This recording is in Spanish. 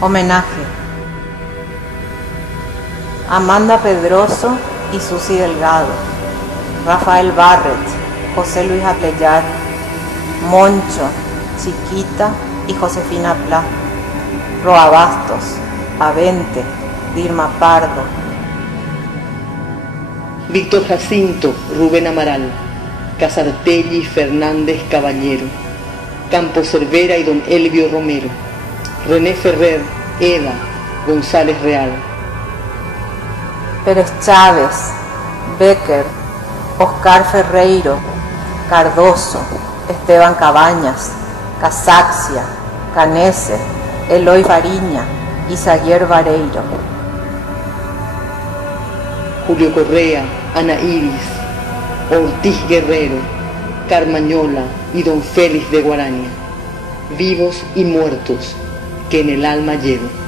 Homenaje. Amanda Pedroso y Susi Delgado, Rafael Barrett, José Luis Apleyar, Moncho, Chiquita y Josefina Pla, Roa Bastos, Avente, Dirma Pardo, Víctor Jacinto, Rubén Amaral, Casartelli, Fernández Caballero, Campos Cervera y don Elvio Romero, René Ferrer, Eda, González Real, Pérez Chávez, Becker, Oscar Ferreiro, Cardoso, Esteban Cabañas, Casaxia, Canese, Eloy Fariña, Isaguier Vareiro, Julio Correa, Ana Iris, Ortiz Guerrero, Carmañola y don Félix de Guaraña, vivos y muertos que en el alma llevo.